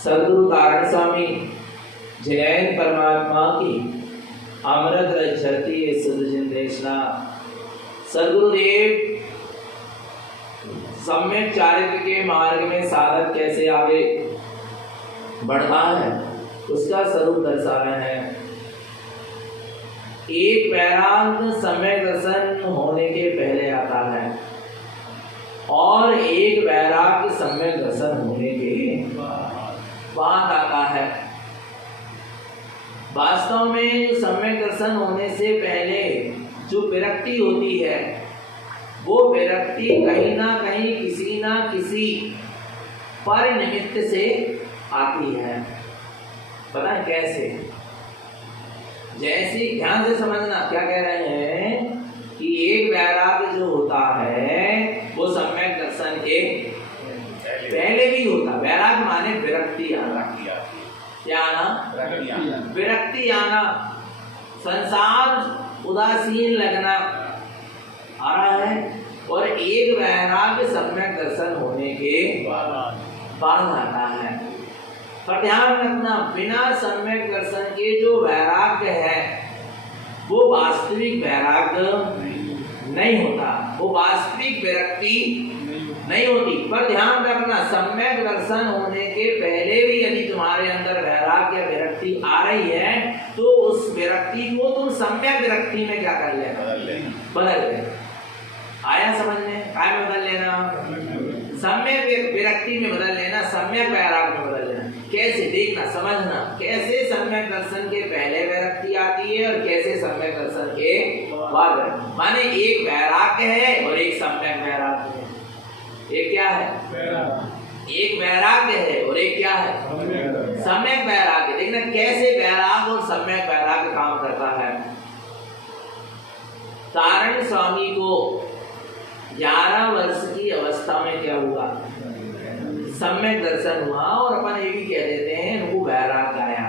सद्गुरु कारण स्वामी जैन परमात्मा की अमृत झरती सुध देशना। सद्गुरुदेव सम्यक चारित्र के मार्ग में साधक कैसे आगे बढ़ता है उसका स्वरूप दर्शा रहे हैं। एक वैराग्य सम्यक दर्शन होने के पहले आता है और एक वैराग्य सम्यक दर्शन होने के बाद आता है। वास्तव में जो सम्यक दर्शन होने से पहले जो विरक्ति होती है वो विरक्ति कहीं ना कहीं किसी ना किसी पर निमित्त से आती है। पता है कैसे? जैसे ध्यान से समझना क्या कह रहे हैं कि एक वैराग्य जो होता है वो सम्यक दर्शन के पहले भी होता। वैराग्य माने विरक्ति आना। क्या आना? विरक्ति आना, संसार उदासीन लगना आ रहा है। और एक वैराग्य सम्यक दर्शन होने के बाद आता है। पर ध्यान रखना, बिना सम्यक दर्शन के जो वैराग्य है वो वास्तविक वैराग्य नहीं होता, वो वास्तविक विरक्ति नहीं होती। पर ध्यान रखना, सम्यक दर्शन होने के पहले भी यदि तुम्हारे अंदर वैराग्य या विरक्ति आ रही है तो उस विरक्ति को तुम सम्यक विरक्ति में क्या कर लेना? बदल लेना। आया समझ में? काय में बदल लेना? सम्यक विरक्ति में बदल लेना, सम्यक वैराग्य में बदल लेना। कैसे? देखना, समझना कैसे सम्यक दर्शन के पहले विरक्ति आती है और कैसे सम्यक दर्शन के बाद। माने एक वैराग्य है और एक सम्यक वैराग्य है। एक क्या है? एक वैराग्य है और एक क्या है? सम्यक वैराग्य। देखना कैसे वैराग्य और सम्यक वैराग्य काम करता है। तारण स्वामी को 11 वर्ष की अवस्था में क्या हुआ? सम्यक दर्शन हुआ। और अपन ये भी कह देते हैं उनको वैराग्य आया।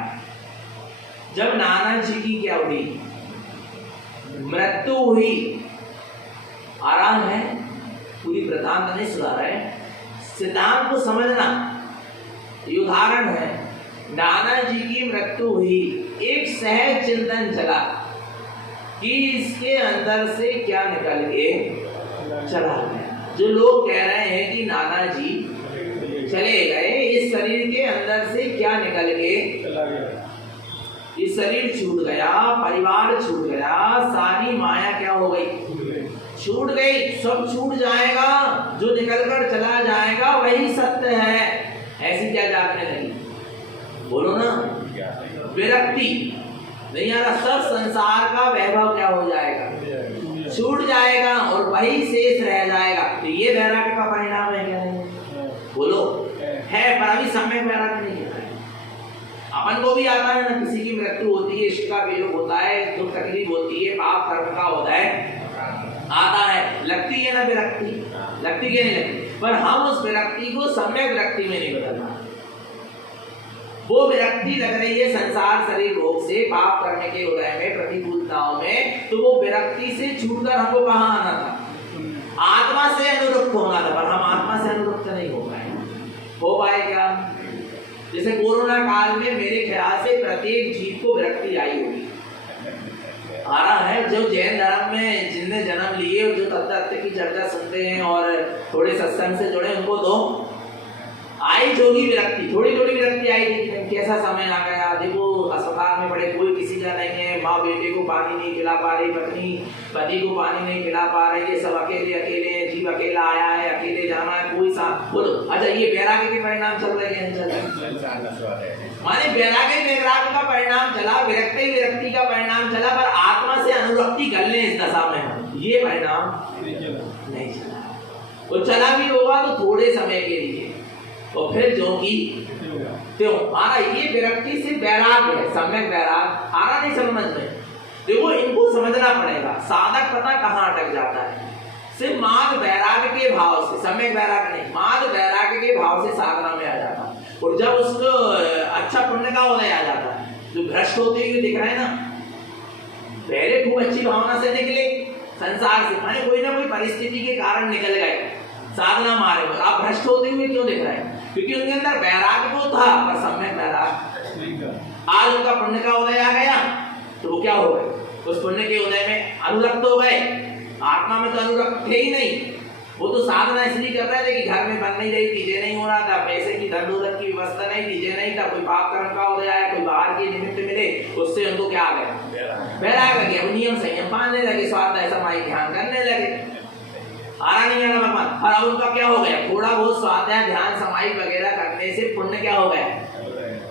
जब नाना जी की क्या हुई? मृत्यु हुई। आराम है, पूरी वृतांत नहीं सुना रहे, सिद्धांत को समझना। ये उदाहरण है, नाना जी की मृत्यु हुई, एक सहज चिंतन चला कि इसके अंदर से क्या निकल के चला गया। जो लोग कह रहे हैं कि नाना जी चले गए, इस शरीर के अंदर से क्या निकल के चला गया? ये शरीर छूट गया, परिवार छूट गया, सारी माया क्या हो गई? छूट गई। सब छूट जाएगा, जो निकलकर चला जाएगा वही सत्य है। ऐसी क्या जागने लगी? बोलो ना, विरक्ति नहीं आ रहा। सब संसार का वैभव क्या हो जाएगा? छूट जाएगा और वही शेष रह जाएगा। तो ये वैराग्य का परिणाम है क्या? नहीं? बोलो है, पर अभी सम्यक वैराग्य नहीं है। अपन को भी आता है ना, किसी की मृत्यु होती है, इश्क का वियोग होता है, दुख तकलीफ होती है, पाप कर्म का होता है, आता है, लगती है ना विरक्ति? लगती है नहीं लगती? पर हम उस विरक्ति को सम्यक विरक्ति में नहीं बदलना। वो विरक्ति लग रही है संसार शरीर रोग से, पाप करने के उदय में, प्रतिकूलताओं में, तो वो विरक्ति से छूटकर हमको कहाँ आना था? आत्मा से अनुरुक्त होना था। पर हम आत्मा से अनुरुक्त नहीं हो पाए। हो पाए क्या? जैसे कोरोना काल में मेरे ख्याल से प्रत्येक जीव को विरक्ति आई होगी। आ रहा है। जो जैन धर्म में जिनने जन्म लिए और जो तत्व की चर्चा सुनते हैं और थोड़े सत्संग से जुड़े, उनको तो आई जोगी विरक्ति, थोड़ी थोड़ी विरक्ति आई थी। कैसा समय आ गया, देखो अस्पताल में पड़े, कोई किसी का नहीं है, माँ बेटे को पानी नहीं खिला पा रही, पत्नी पति को पानी नहीं खिला पा रही है, सब अकेले अकेले हैं, जीव अकेला आया है, अकेले जाना है, कोई साथ। बोलो अच्छा, ये वैराग्य के परिणाम चल रहे हैं? चल रहे माने वैराग्य का परिणाम चला, विरक्ति का परिणाम चला, पर आत्मा से अनुरक्ति कर ले इस दशा में, ये परिणाम नहीं चला। वो चला भी होगा तो थोड़े समय के लिए, और फिर जो की क्यों आरा। ये विरक्ति से वैराग्य है, सम्यक वैराग्य। आरा नहीं समझ में? देखो इनको समझना पड़ेगा। साधक पता कहाँ अटक जाता है? सिर्फ मार्ग वैराग्य के भाव से, सम्यक वैराग्य नहीं, मार्ग वैराग्य के भाव से साधना में आ जाता है। और जब उसको अच्छा पुण्य का उदय आ जाता है, जो भ्रष्ट होते हुए दिख रहे हैं ना, पहले खूब अच्छी भावना से निकले संसार से, माने कोई ना कोई परिस्थिति के कारण निकल गए साधना मार्ग में, आप भ्रष्ट होते हुए क्यों दिख रहे हैं? क्योंकि उनके अंदर वैराग्य तो था पर सम्यक वैराग्य। आज उनका पुण्य का उदय आ गया तो वो क्या हो गए, उस पुण्य के उदय में अनुरक्त हो गए। आत्मा में तो अनुरक्त थे ही नहीं, वो तो साधना इसलिए कर रहे थे कि घर में बन नहीं रही थी, ये नहीं हो रहा था, पैसे की धन दौलत की व्यवस्था नहीं थी, ये नहीं था, कोई पाप कर्म का उदय आया, कोई बाहर के निमित्त मिले, उससे उनको क्या आ गया, वैराग्य आ गया। नियम संयम पालने लगे, स्वाध्याय समाधि ध्यान करने लगे। आरा नहीं आना भगवान। और अब उनका क्या हो गया, थोड़ा बहुत स्वाध्याय ध्यान समाधि वगैरह करने से पुण्य क्या हो गया,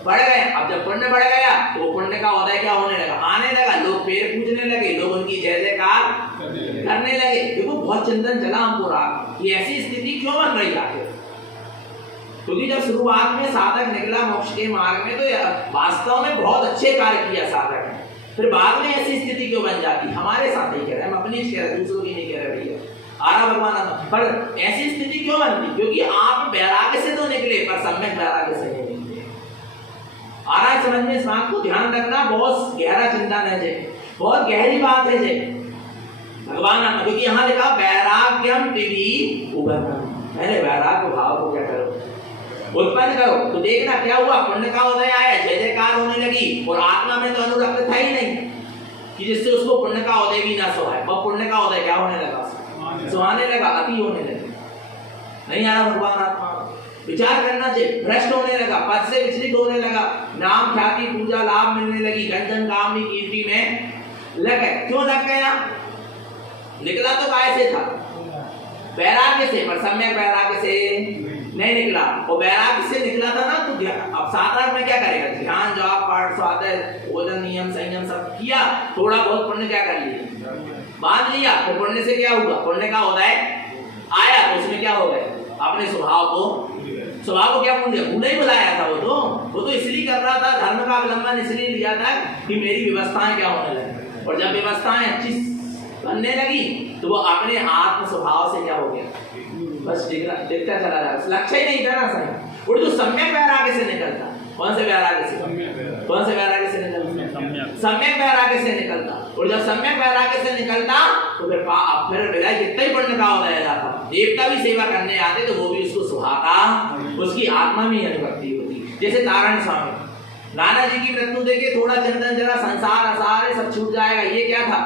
बढ़ गए। अब जब पुण्य बढ़ गया तो वो पुण्य का उदय क्या होने लगा, आने लगा। लोग पैर पूजने लगे, लोग उनकी जय जयकार करने लगे। देखो बहुत चिंतन चला हमको रहा कि ऐसी स्थिति क्यों बन रही आखिर, क्योंकि जब शुरुआत में साधक निकला मोक्ष के मार्ग में तो वास्तव में बहुत अच्छे कार्य किया साधक ने, फिर बाद में ऐसी स्थिति क्यों बन जाती। हमारे साथ ही कह रहे हैं, हम अपनी कह रहे, दूसरों की नहीं कह रहे भैया। आरा भगवान पर ऐसी स्थिति क्यों बनती, क्योंकि आप वैराग्य से तो निकले पर सम्यक वैराग्य से नहीं निकले। आरा समझ में इस बात को ध्यान रखना, बहुत गहरा चिंतन है जे, बहुत गहरी बात है जे भगवान, क्योंकि यहाँ लिखा वैराग्यम विधि उगम। पहले वैराग्य भाव को क्या करो, उत्पन्न करो। तो देखना क्या हुआ, पुण्य का उदय आया, जय जयकार होने लगी, और आत्मा में तो अनुरक्त था ही नहीं कि जिससे उसको पुण्य का उदय भी ना सोहाए। और पुण्य का उदय क्या होने लगा, सुहाने लगा, अति होने लगा। नहीं आ रहा भगवान आत्मा, विचार करना चाहिए। भ्रष्ट होने लगा, पद से विचलित होने लगा, नाम ख्याति पूजा लाभ मिलने लगी, गंजन कामनी कीर्ति में लग गए। क्यों लग गया, निकला तो काय से था, वैराग्य से, पर सम्यक वैराग्य से नहीं निकला। और वैराग्य से निकला था ना तो अब साधक में क्या करेगा, ध्यान जाप पाठ स्वाध्याय भोजन नियम संयम सब किया, थोड़ा बहुत पुण्य क्या कर लिया, बांध लिया। तो पुण्य से क्या हुआ, पुण्य का उदय आया तो उसमें क्या हो गए, अपने स्वभाव को क्या भूल गया, नहीं बुलाया था। वो तो इसलिए कर रहा था, धर्म का अवलंबन इसलिए लिया था कि मेरी व्यवस्थाएं क्या होने लगी, और जब व्यवस्थाएं अच्छी बनने लगी तो वो अपने आत्म स्वभाव से क्या हो गया, बस दिखता चला जा रहा, लक्ष्य ही नहीं था ना सही। और जो सम्यक वैराग्य से निकलता, कौन से वैराग्य से, कौन से वैराग्य से निकलता, सम्यक वैराग्य से निकलता। और जब सम्यक वैराग्य से निकलता तो फिर विलय कितना ही पुण्य का उदय जाता, देवता भी सेवा करने आते तो वो भी उसको सुहाता, उसकी आत्मा में अनुरक्ति होती। जैसे नारायण स्वामी, नाना जी की मृत्यु देखे, थोड़ा चिंतन जरा, संसार असार सब छूट जाएगा, ये क्या था,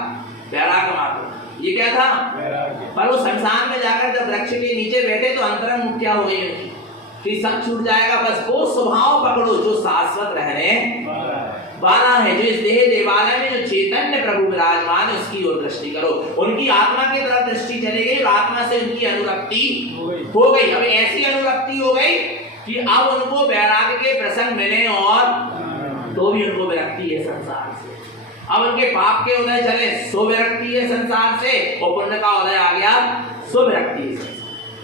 वैराग्य मात्र, ये क्या था, पर वो संसार में जाकर जब वृक्ष के नीचे बैठे तो अंतरंग मुक्त क्या हो गई उनकी, कि सब छूट जाएगा, बस वो स्वभाव पकड़ो जो शाश्वत रहने वाला है, जो इस देह देवालय में जो चैतन्य प्रभु विराजमान है उसकी ओर दृष्टि करो। उनकी आत्मा की तरफ दृष्टि चली गई और आत्मा से उनकी अनुरक्ति हो गई। अब ऐसी अनुरक्ति हो गई कि अब उनको वैराग्य के प्रसंग मिले और तो भी उनको विरक्ति है संसार से। अब उनके पाप के उदय चले, सो विरक्ति है संसार से, और पुण्य का उदय आ गया, सो विरक्ति है।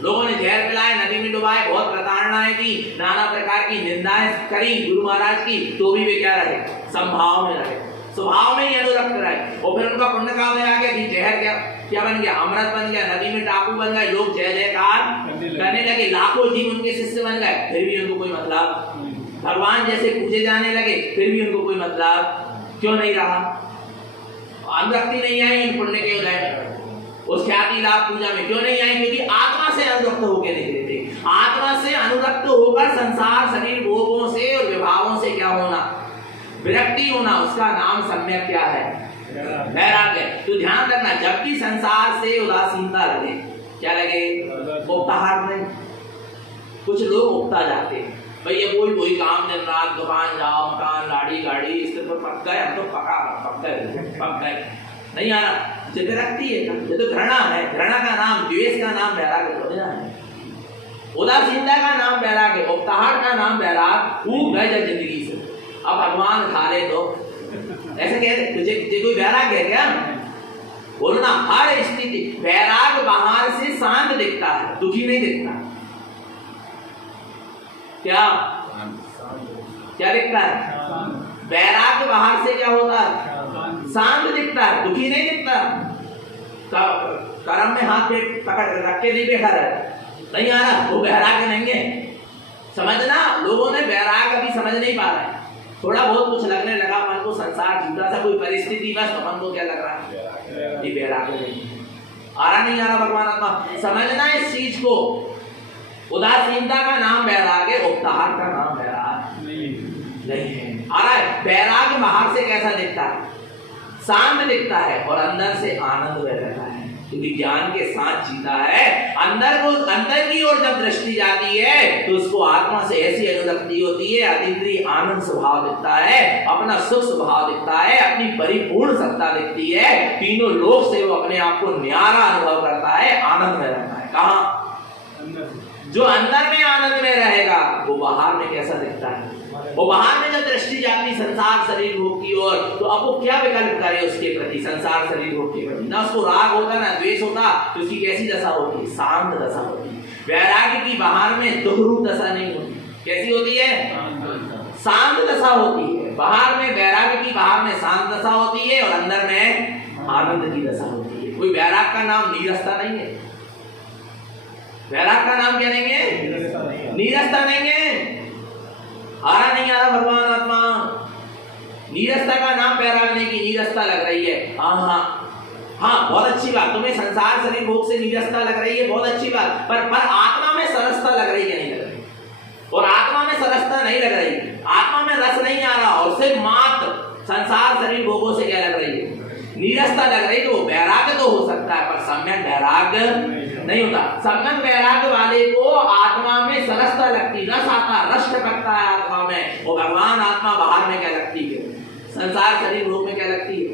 लोगों ने जहर पिलाए, नदी में डुबाए, बहुत प्रताड़नाएं की, नाना प्रकार की निंदाएं करी गुरु महाराज की, तो भी वे क्या रहे, संभाव में रहे, स्वभाव में ही अनुरक्त रहे। और फिर उनका पुण्य का उदय आ गया कि जहर क्या बन गया, अमृत बन गया, नदी में टापू बन गए, लोग जय जयकार करने लगे, लाखों जीव उनके शिष्य बन गए, फिर भी उनको कोई मतलब, भगवान जैसे पूजे जाने लगे, फिर भी उनको कोई मतलब क्यों नहीं रहा, अनुरक्ति नहीं आई उन पुण्य के उदय में, उस ख्याति लाभ पूजा में क्यों नहीं आई, क्योंकि आत्मा से अनुरक्त होकर निकले थे। आत्मा से अनुरक्त होकर संसार शरीर भोगों से और विभावों से क्या होना, विरक्ति होना, उसका नाम सम्यक क्या है, वैराग्य। तो ध्यान रखना, जब भी संसार से उदासीनता लगे, क्या लगे, उपहार नहीं, कुछ लोग उगता जाते हैं, भैया कोई काम, दिन रात दुकान जाओ, मकान गाड़ी गाड़ी, इस तरह पक गए, हम तो पक गए नहीं आ रहा, विरक्ति है, ये तो घृणा है, घृणा का नाम, द्वेष का नाम वैराग्य थोड़ी ना है, उदासीनता का नाम वैराग्य, उपहार का नाम वैराग, ऊब गए जब जिंदगी से, अब भगवान खा ले तो ऐसे कहते, तुझे कोई वैराग्य है क्या, बोलना। हर स्थिति वैराग बाहर से शांत दिखता है, दुखी नहीं दिखता, क्या दिखता है, वैराग्य बाहर से क्या होता है, शांत दिखता है, दुखी नहीं दिखता, कर्म में हाथ पकड़ रख के नहीं बैठा रहता, नहीं आ रहा, वो वैराग्य नहीं है। समझना, लोगों ने वैराग्य अभी समझ नहीं पा रहे, थोड़ा बहुत कुछ लगने लगा मन को, संसार झूठा सा कोई परिस्थिति, बस तो मन को क्या लग रहा है, ये वैराग्य नहीं आ रहा, नहीं आ रहा भगवान आत्मा। समझना इस चीज को उदासीनता का नाम वैराग्य, उपहार का नाम वैराग नहीं है। आ रहा है, वैराग्य बाहर से कैसा दिखता है? शांत दिखता है और अंदर से आनंद में रहता है, क्योंकि ज्ञान के साथ जीता है। अंदर की ओर जब दृष्टि जाती है तो उसको आत्मा से ऐसी अनुरक्ति होती है, अतीन्द्रिय आनंद स्वभाव दिखता है, अपना सुख स्वभाव दिखता है, अपनी परिपूर्ण सत्ता दिखती है। तीनों लोक से वो अपने आप को न्यारा अनुभव करता है, आनंद में रहता है। कहाँ? जो अंदर में आनंद में रहेगा वो बाहर में कैसा दिखता है? वो बाहर में जब दृष्टि जाती संसार शरीर भोग की ओर, तो अब वो क्या विकल्प करे उसके प्रति, संसार शरीर भोग के प्रति? ना उसको राग होता ना द्वेष होता, तो उसकी कैसी दशा होती? शांत दशा होती। वैराग्य की बाहर में दुखरूप दशा नहीं होती। कैसी होती है? शांत दशा होती है। बाहर में वैराग्य की बाहर में शांत दशा होती है और अंदर में आनंद की दशा होती है। कोई वैराग का नाम नीरसता नहीं है। वैराग का नाम क्या नहीं है? नीरसता नहीं है। आ रहा नहीं आ रहा भगवान आत्मा? नीरसता का नाम वैराग नहीं की नीरसता लग रही है। हाँ, बहुत अच्छी बात, तुम्हें संसार शरीर भोग से नीरसता लग रही है, बहुत अच्छी बात, पर आत्मा में सरसता लग रही है नहीं लग रही? और आत्मा में सरसता नहीं लग रही, आत्मा में रस नहीं आ रहा, और सिर्फ मात्र संसार शरीर भोगों से क्या लग रही है? नीरसता लग रही। तो वैराग्य तो हो सकता है, पर सम्यक वैराग्य नहीं होता। सम्यक वैराग्य वाले को आत्मा में सरसता लगती, रस आता, रस टपकता है आत्मा में। और भगवान आत्मा बाहर में क्या लगती है? संसार शरीर भोग में क्या लगती है?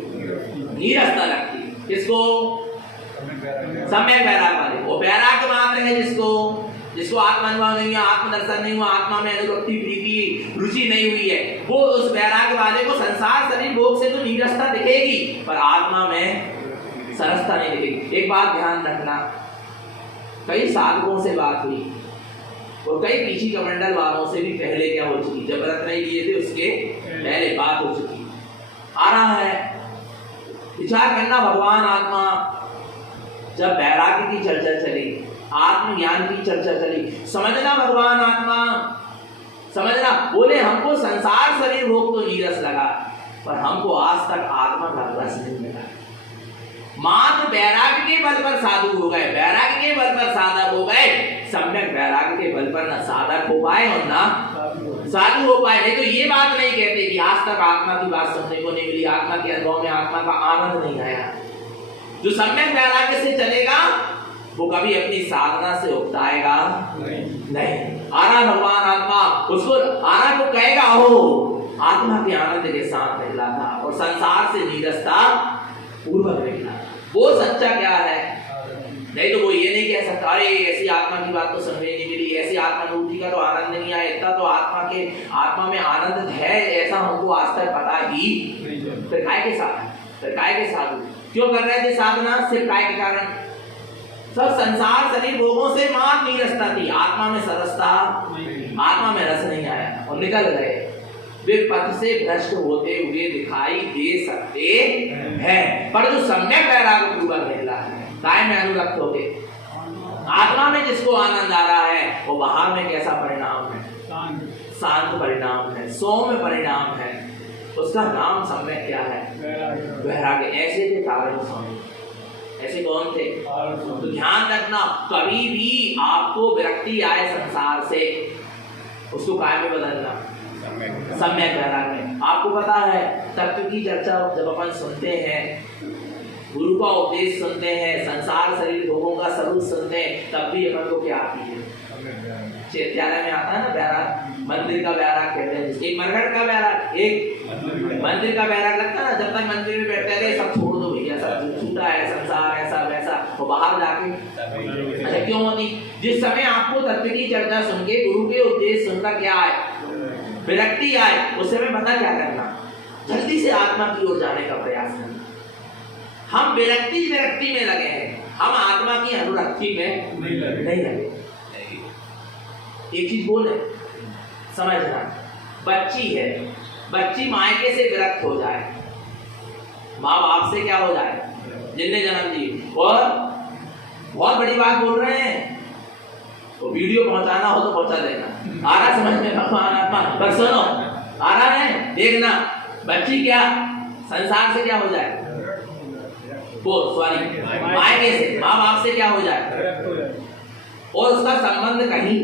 नीरसता लगती है। किसको? सम्यक वैराग्य वाले को। वैराग्य मात्र है जिसको आत्मानुभव नहीं हुआ, आत्मदर्शन नहीं हुआ, आत्मा में अनुरक्ति प्रीति रुचि नहीं हुई है, वो उस वैराग्य वाले को संसार शरीर भोग से तो नीरसता दिखेगी, पर आत्मा में सरसता नहीं दिखेगी। एक बात ध्यान रखना, कई साधकों से बात हुई और कई पीछी कमंडल वालों से भी पहले क्या हो चुकी, जब व्रत नहीं लिए थे उसके पहले बात हो चुकी। आ रहा है विचार करना, भगवान आत्मा जब वैराग्य की चर्चा चली, आत्मज्ञान की चर्चा चली, समझना भगवान आत्मा, समझना, बोले हमको संसार शरीर भोग तो नीरस लगा, पर हमको आज तक आत्मा का रस नहीं मिला। मात्र वैराग्य के बल पर साधु हो गए, वैराग्य के बल पर साधक हो गए, सम्यक वैराग्य के बल पर न साधक हो पाए और न साधु हो पाए। नहीं तो ये बात नहीं कहते कि आज तक आत्मा की बात सुनने को नहीं मिली, आत्मा के अनुभव में आत्मा का आनंद नहीं आया। जो सम्यक वैराग्य से चलेगा वो कभी अपनी साधना से उकताएगा नहीं। आना भगवान आत्मा उसको आना को कहेगा, हो आत्मा के आनंद के साथ निकला था और संसार से नीरसता पूर्वक निकला। वो सच्चा क्या है? नहीं तो वो ये नहीं कह सकता, अरे ऐसी आत्मा की बात तो समझ नहीं मिली, ऐसी आत्मानुभूति का तो आनंद नहीं आया, इतना तो आत्मा में आनंद है ऐसा हमको आज तक पता ही। फिर काय के साधु क्यों कर रहे थे साधना? सिर्फ काय के कारण? सब संसार शरीर भोगों से मार नीरसता थी, आत्मा में सरसता, आत्मा में रस नहीं आया और निकल गए। वे पथ से भ्रष्ट होते हुए दिखाई दे सकते हैं, पर जो सम्यक वैराग्य पूर्वक निकला है, काय में अनुरक्त होके आत्मा में जिसको आनंद आ रहा है, वो बाहर में कैसा परिणाम है? शांत परिणाम है, सौम्य परिणाम है। उसका नाम सम्यक क्या है? वैराग्य। ऐसे थे तारण स्वामी। ऐसे कौन थे? तो ध्यान रखना, कभी भी आपको विरक्ति आए संसार से, उसको काय में बदलना? सम्यक वैराग्य। आपको पता है तत्व की चर्चा जब अपन सुनते हैं, गुरु का उपदेश सुनते हैं, संसार शरीर भोगों का स्वरूप सुनते हैं, तब भी अपन को क्या आती है? चैत्यालय में आता है ना वैराग, मंदिर का वैराग कहते हैं, एक मरघट का वैराग, एक मंदिर का वैराग लगता है ना। जब तक मंदिर में बैठते थे सब छोड़ दो भैया, सब छूटा है संसार ऐसा वैसा, वो बाहर जाके अच्छा क्यों होती? जिस समय आपको तत्व की चर्चा सुन के गुरु के उपदेश सुनकर क्या आए? विरक्ति आए, उस समय पता क्या करना? जल्दी से आत्मा की ओर जाने का प्रयास करना। हम विरक्ति में लगे हैं, हम आत्मा की अनुरक्ति में नहीं लगे। एक चीज बोले समझना, बच्ची है, बच्ची मायके से विरक्त हो जाए, माँ बाप से क्या हो जाए, जिनने जन्म दी, और बहुत बड़ी बात बोल रहे हैं, तो वीडियो पहुंचाना हो तो पहुंचा देना। आ रहा समझ में भगवान आत्मा? पर सुनो, आ रहा है देखना, बच्ची क्या संसार से क्या हो जाए, वो सॉरी मायके से, माँ बाप से क्या हो जाए, और उसका संबंध कहीं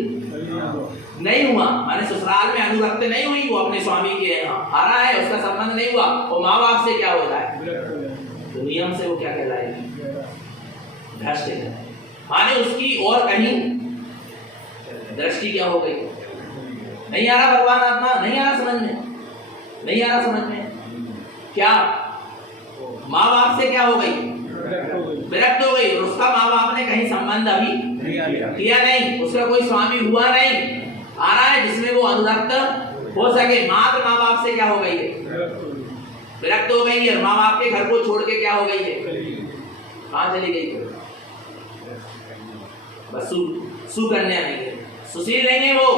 नहीं हुआ, माने ससुराल में अनुरक्त नहीं हुई, वो अपने स्वामी के यहाँ आ रहा है, उसका संबंध नहीं हुआ, और माँ बाप से क्या होता है, तो नियम से वो क्या कहलाएगी, भ्रष्ट है। माने उसकी और कहीं दृष्टि क्या हो गई, नहीं आ रहा भगवान आत्मा, नहीं आ रहा समझ में, नहीं आ रहा समझ में, क्या माँ बाप से क्या हो गई, विरक्त हो गई, और उसका माँ बाप ने कहीं संबंध अभी किया नहीं, उसका कोई स्वामी हुआ नहीं, आ रहा है जिसमें वो अनुरक्त हो सके, मात्र माँ बाप से क्या हो गई है, विरक्त हो गई है, माँ बाप के घर को छोड़ के क्या हो गई है, कहाँ चली गई, बस सुकन्या नहीं है, सुशील नहीं है वो,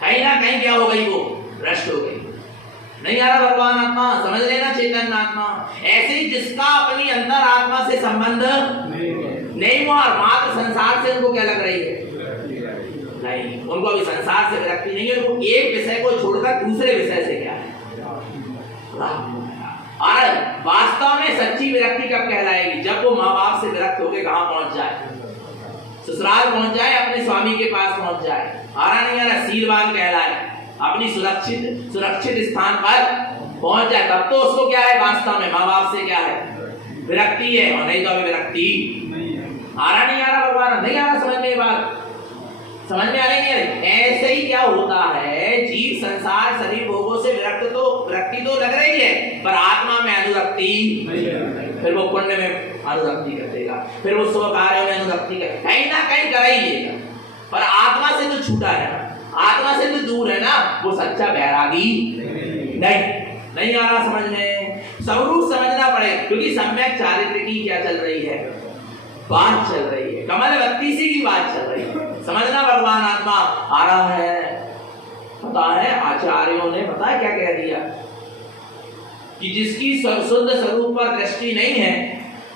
कहीं ना कहीं क्या हो गई, वो भ्रष्ट हो गई, नहीं आ रहा भगवान आत्मा, समझ लेना चैतन्य आत्मा। ऐसे ही जिसका अपनी अंतर आत्मा से संबंध नहीं हुआ, मात्र संसार से उनको क्या लग रही है, नहीं, उनको अभी संसार से विरक्ति नहीं है, उनको एक विषय को छोड़कर दूसरे विषय से क्या है, और वास्तव में सच्ची विरक्ति कब कहलाएगी, जब वो माँ बाप से विरक्त होकर कहाँ पहुंच जाए, ससुराल पहुंच जाए, अपने स्वामी के पास पहुंच जाए, आ रहा नहीं आ रहा, सीलवान कहलाए, अपनी सुरक्षित स्थान पर पहुंच जाए, तब तो उसको क्या है, वास्तव में माँ बाप से क्या है, विरक्ति है, और नहीं तो अभी विरक्ति आ रहा नहीं आ रहा भगवान, नहीं आ रहा समझ में, बात समझ में आ रही है। ऐसे ही क्या होता है, जीव संसार शरीर भोगों से विरक्ति तो लग रही है, पर आत्मा में अनुरक्ति, फिर वो पुण्य में अनुरक्ति कर देगा, फिर वो शुभ कार्यों में अनुरक्ति कर, कहीं ना कहीं कर ही लेगा, पर आत्मा से तो छूटा है, आत्मा से तो दूर है ना, वो सच्चा बैरागी नहीं आ रहा समझ में, स्वरूप समझना पड़ेगा, क्योंकि सम्यक चारित्र की क्या चल रही है, बात चल रही है, कमल बत्ती सी की बात चल रही है, समझना भगवान आत्मा आ रहा है। पता है आचार्यों ने पता है क्या कह दिया, कि जिसकी शुद्ध स्वरूप पर दृष्टि नहीं है,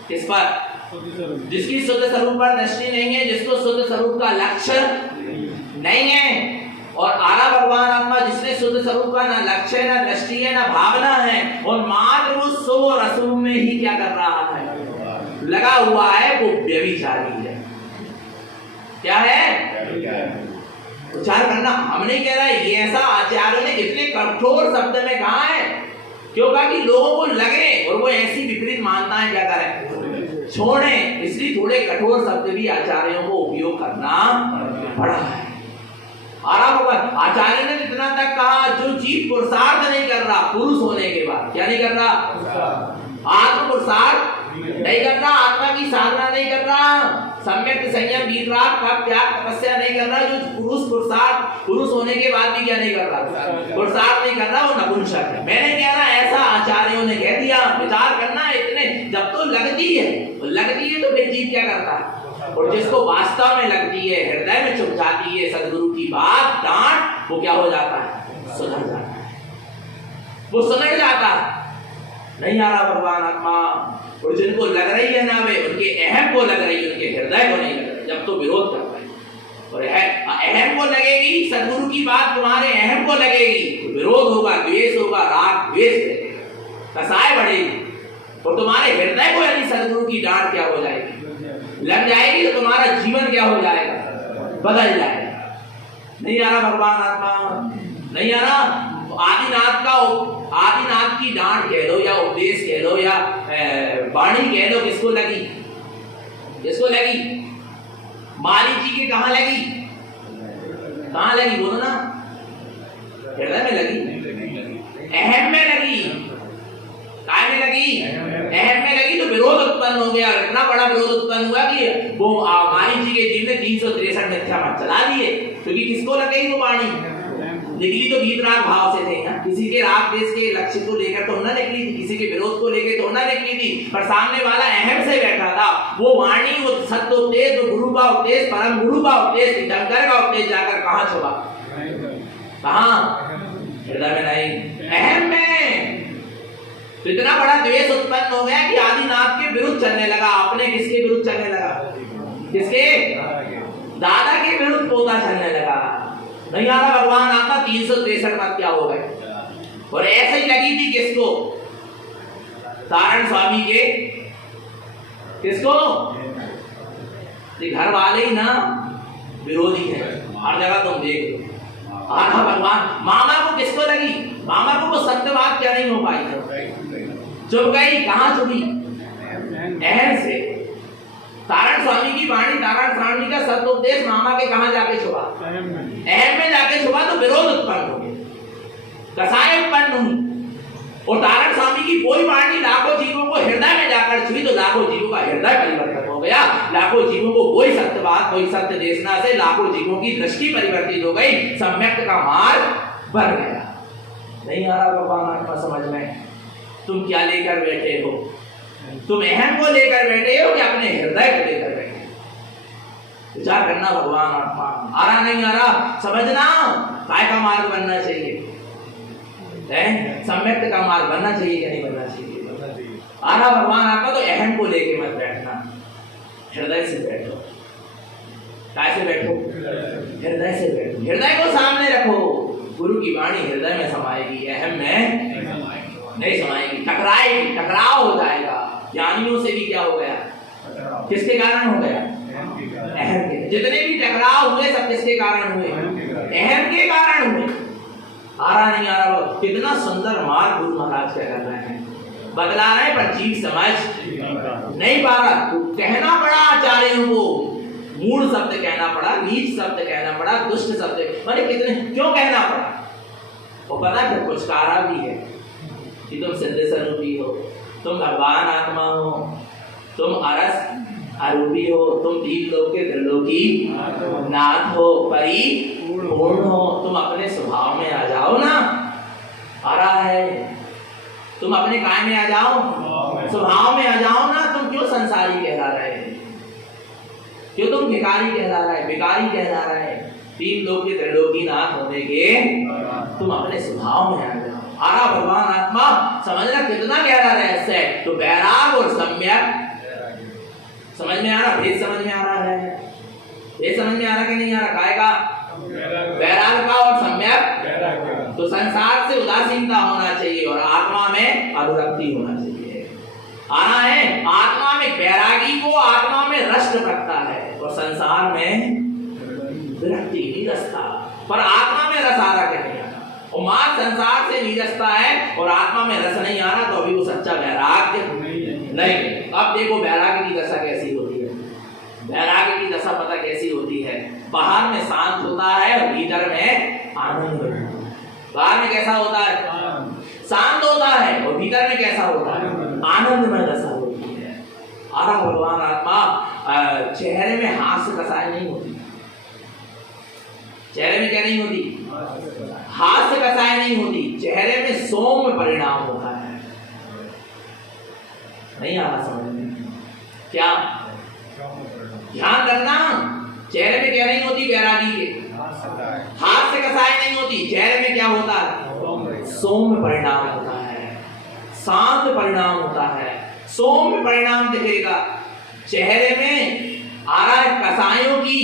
किस पर, जिसकी शुद्ध स्वरूप पर दृष्टि नहीं है, जिसको शुद्ध स्वरूप का लक्ष्य नहीं है, और आरा भगवान आत्मा जिसने शुद्ध स्वरूप का ना लक्ष्य है, ना दृष्टि है, ना भावना है, और मात्र वो शुभ और अशुभ में ही क्या कर रहा है, लगा हुआ है, वो व्यभिचारी है। क्या है, उच्चार करना, हम नहीं कह रहे, ये ऐसा आचार्यों ने इतने कठोर शब्द में कहा है, क्यों कहा कि लोगों को लगे और वो ऐसी विपरीत मानता है, क्या करें, छोड़े, इसलिए थोड़े कठोर शब्द भी आचार्यों को उपयोग करना पड़ा है। आचार्य ने इतना तक कहा, जो जीव पुरुषार्थ नहीं कर रहा पुरुष होने के बाद, क्या नहीं कर रहा, आत्म पुरुषार्थ नहीं कर रहा, आत्मा की साधना नहीं कर रहा, सम्यक संयम वीतराग का त्याग तपस्या नहीं कर रहा, जो पुरुष होने के बाद भी क्या नहीं कर रहा, पुरुषार्थ नहीं कर रहा, वो नपुंसक है। मैंने कह रहा ऐसा आचार्यों ने कह दिया, विचार करना, इतने जब तो लगती है तो फिर जीव क्या करता है, और जिसको वास्तव में लगती है, हृदय में चुभ जाती है सदगुरु की बात, डांट, वो क्या हो जाता है, सुधर जाता है, वो सुधर जाता है, नहीं आ रहा भगवान आत्मा। और जिनको लग रही है ना, वे उनके अहम को लग रही है, उनके हृदय को नहीं लग रही, जब तो विरोध कर रहे हैं, और अहम को लगेगी, सदगुरु की बात तुम्हारे अहम को लगेगी, तो विरोध होगा, द्वेष होगा, राग द्वेष रहेगा, कसाय बढ़ेगी, और तुम्हारे हृदय को यदि सदगुरु की डांट क्या हो जाएगी, लग जाएगी, तो तुम्हारा जीवन क्या हो जाएगा, बदल जाएगा। नहीं आ रहा भगवान आत्मा, नहीं आ रहा। आदिनाथ की डांट कह लो, या उपदेश कह लो, या वाणी कह लो, किसको लगी, किसको लगी, माली जी के कहां लगी, कहां लगी, बोलो ना, हृदय में लगी, अहम में लगी, काय में लगी, अहम में लगी, तो विरोध उत्पन्न हो गया, इतना बड़ा विरोध उत्पन्न हुआ कि वो माली जी के जीव ने 363 मिथ्या मत चला दिए, क्योंकि किसको लग गई वो वाणी, निकली तो वीतराग भाव से थे ना, किसी के राग देश के लक्ष्य को लेकर तो ना निकली थी, किसी के विरोध को लेकर तो ना निकली थी, पर सामने वाला अहम से बैठा था, वो वाणी, वो सत्योपदेश, वो गुरु का उपदेश, परम गुरु का उपदेश, तीर्थंकर का उपदेश जाकर कहां छुपा, कहां, हृदय में नहीं, अहम में। तो इतना बड़ा द्वेष उत्पन्न हो गया कि आदिनाथ के विरुद्ध चलने लगा, अपने किसके विरुद्ध चलने लगा, किसके, दादा के विरुद्ध पोता चलने लगा। नहीं आ रहा भगवान आता, 363 मत क्या हो गए, और ऐसे ही लगी थी किसको, सारण स्वामी के, किसको, घर वाले ही ना, विरोधी है, हर जगह तुम देख लो। आना भगवान, मामा को किसको लगी, मामा को वो सत्य बात क्या नहीं हो पाई, चुप गई, कहाँ चुपी, अहम से। तारण स्वामी की वाणी, तारण स्वामी का सत्योपदेश मामा के कहाँ जाके छुपा, अहम में जाके छुपा, तो विरोध उत्पन्न हो गया, कसाय उत्पन्न हुई। और तारण स्वामी की कोई वाणी लाखों जीवों को हृदय में जाकर छुई, तो लाखों जीवों का हृदय परिवर्तन हो गया, लाखों जीवों को कोई सत्य बात, कोई सत्य देशना से लाखों जीवों की दृष्टि परिवर्तित हो गई, सम्यक्त का मार्ग बन गया। नहीं आ रहा भगवान आत्मा समझ में? तुम क्या लेकर बैठे हो, तुम अहम को लेकर बैठे हो कि अपने हृदय को लेकर बैठे हो? विचार करना भगवान आत्मा। आ रहा नहीं आ रहा समझना, काय का मार्ग बनना चाहिए, सम्यक्त का मार्ग बनना चाहिए कि नहीं बनना चाहिए? आ रहा भगवान आत्मा, तो अहम को लेके मत बैठना, हृदय से बैठो। काय से बैठो? हृदय से बैठो, हृदय को सामने रखो। गुरु की वाणी हृदय में समाएगी, अहम में नहीं समाएगी, टकराएगी, टकराव हो जाएगा। ज्ञानियों से भी क्या हो गया, किसके कारण हो गया, अहम के। जितने भी टकराव हुए सब किसके कारण हुए, अहम के कारण हुए। आ रहा नहीं आ रहा? कितना सुंदर मार्ग गुरु महाराज क्या कर रहे हैं, बदला रहे, पर जीव समझ नहीं पा रहा। तो कहना पड़ा आचार्यों को, मूढ़ शब्द कहना पड़ा, नीच शब्द कहना पड़ा, दुष्ट शब्द, माने कितने क्यों कहना पड़ा? और पता है कुछ कारा भी है कि तुम सिद्ध स्वरूपी हो, तुम भगवान आत्मा हो, तुम अरस आरूपी हो, तुम तीन लोक के त्रिलोकी नाथ हो, परिपूर्ण हो। तुम अपने स्वभाव में आ जाओ ना। आ रहा है, तुम अपने काय में आ जाओ, स्वभाव में आ जाओ ना। तुम क्यों संसारी कहला रहे हैं, क्यों तुम भिखारी कहला रहे, भिखारी कहला रहे? तीन लोक के त्रिलोकी नाथ होने के तुम अपने स्वभाव में आ जाओ। आ रहा भगवान आत्मा समझना कितना गहरा रहस्य है। तो वैराग और सम्यक समझ में आ रहा, भेद समझ में आ रहा है, भेद समझ में आ रहा कि नहीं आ रहा? काय का? वैराग का और सम्यक। तो संसार से उदासीनता होना चाहिए और आत्मा में अनुरक्ति होना चाहिए। आना है, आत्मा में वैरागी को आत्मा में रस टपकता है और संसार में विरक्ति निरसता, पर आत्मा में रस आ रहा कि नहीं आ रहा? और मां संसार से निरसता है और आत्मा में रस नहीं आ रहा, तो अभी वो सच्चा वैराग्य नहीं। अब देखो वैराग्य की दशा कैसी होती है, वैराग्य की दशा पता कैसी होती है? बाहर में शांत होता है और भीतर में आनंद होता है। बाहर में कैसा होता है? शांत होता है और भीतर में कैसा होता है? आनंदमय दशा होती है। आरा भगवान आत्मा चेहरे में हास्य कसाय नहीं होती, चेहरे में क्या नहीं होती? हास्य कसाय नहीं होती, चेहरे में सौम्य परिणाम होता है। नहीं आ रहा समझ में? क्या ध्यान रखना, चेहरे में क्या नहीं होती? वैरागी के हास्य कसाय नहीं होती, चेहरे में क्या होता है? सौम्य परिणाम होता है, शांत परिणाम होता है, सौम्य परिणाम दिखेगा। चेहरे में आ रहा है कसायों की